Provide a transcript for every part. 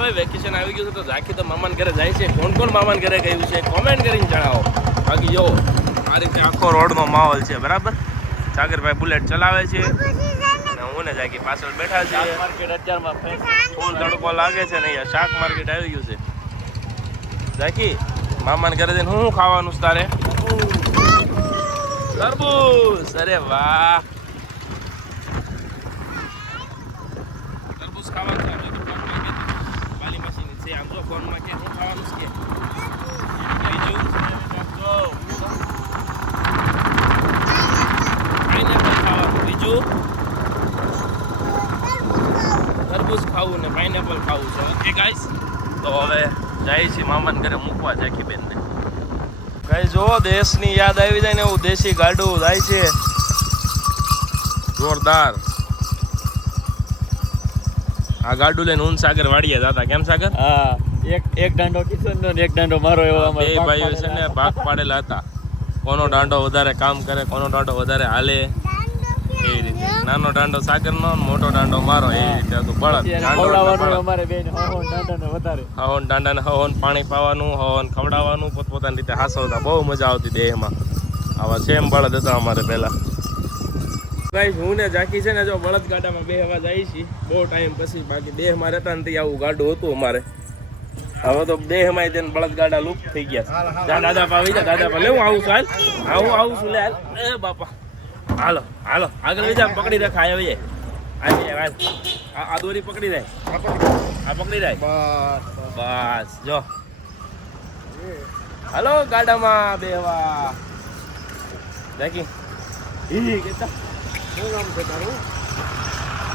ભાઈ વેકેશન આવી ગયું છે તો રાખી તો મામાને ઘરે જાય છે. કોણ કોણ મામાને ઘરે ગયું છે? કોમેન્ટ કરીને જણાવો. બાકી જો આ રીતે આખો રોડનો માહોલ છે બરાબર? સાગરભાઈ બુલેટ ચલાવે છે. અને હું ને જાગી પાછળ બેઠા છીએ. માર્કેટ અત્યારમાં ફૂલ તડકો લાગે છે ને અહીંયા. શાક માર્કેટ આવી ગયું છે. જાકી મામાને ઘરે જઈને શું ખાવાનું છે તારે? તરબૂચ. અરે વાહ. ખાવાનું જો ફોનમાં કે ખાવાનું કે પાઇનેપલ ખાવાનું બીજું તરબૂચ ખાવું ને પાઇનેપલ ખાવું છે. તો હવે જાય છે મામાને ઘરે મૂકવા જાખી બેનને કઈ જો દેશની યાદ આવી જાય ને એવું દેશી ગાડું જાય છે. જોરદાર. આ ગાડું લઈને ઊન સાગર વાડીએ જતા. કેમ સાગર? હા એક એક દાંડો કિશન નો એક દાંડો મારો એવો બે ભાઈઓ છે ને ભાગ પાડેલા હતા. કોનો દાંડો વધારે કામ કરે કોનો દાંડો વધારે હાલે? એવી રીતે. નાનો દાંડો સાગર નો મોટો દાંડો મારો એવી રીતે હતું. બળદ પછી એને દાંડો એટલે ખવડાવવાનું બળદ. અમારે બેન હો હો દાંડાને વધારે. હવન દાંડાને હવન પાણી પાવાનું હવન ખવડાવવાનું પોતપોતાની રીતે હાસવતા બહુ મજા આવતી હતી એમાં. આવા સેમ બળદ હતા અમારે પહેલા. ગાઈસ હું ને જાકી છે ને જો બળદ ગાડામાં બે હવા જાય છે. બહુ ટાઈમ પછી બાકી દેહમાં રહેતા નથી આવું ગાડું હતું અમારે. હવે તો દેહમાં તેને બળદ ગાડા લુપ્ત થઈ ગયા જા દાદા પા આવી જા દાદા પા. લે હું આવું છું હાલ. હું આવું છું લે હાલ. એ બાપા. હાલો હાલો. આગળ જા પકડી રાખ આય વઈ આવી હાલ. આ દોરી પકડી રાખ. આ પકડી. રાખ. બસ જો. હાલો ગાડામાં બેવા જાકી. ઈ. કેતા? શું નામ છે તારું?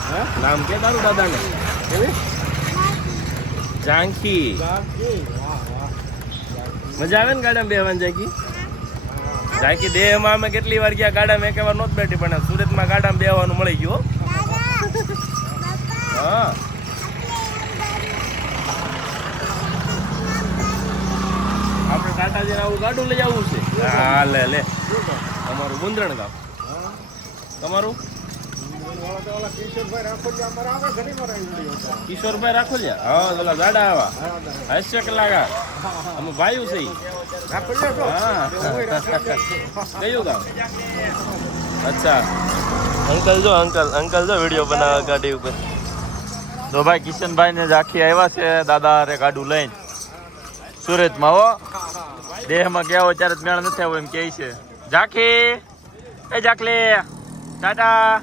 હે? નામ કે તારું દાદાને? કેવી? જાંખી મજા આવે ને ગાડામાં બેવાની જાકી જાકી દેહમાં અમે કેટલી વાર ગયા? ગાડામાં એક વાર નહોત બેઠી પણ સુરતમાં ગાડામાં બેવાનું મળી ગયું હા. આપણે ટાટા જઈને આવું ગાડું લઈ આવવું છે? હા લે. લે તમારું મુંદ્રણ ગામ. તમારું? કિશોરભાઈ રાખોલિયા? હા પેલા ગાડા આવા. હાસ્ય કલાકાર. અમે ભાઈ છે કયું ગામ? અચ્છા. અંકલ જો, અંકલ. અંકલ જો વીડિયો બનાવે ગાડી ઉપર. તો ભાઈ કિશનભાઈ ને રાખી આવ્યા છે, દાદા રે ગાડું લઈને. સુરતમાં હો. દેહમાં ગયા હોય ત્યારે મેળ નથી આવ્યો એમ કહે છે. ઝાંખી. એ ઝાકલી ટાટા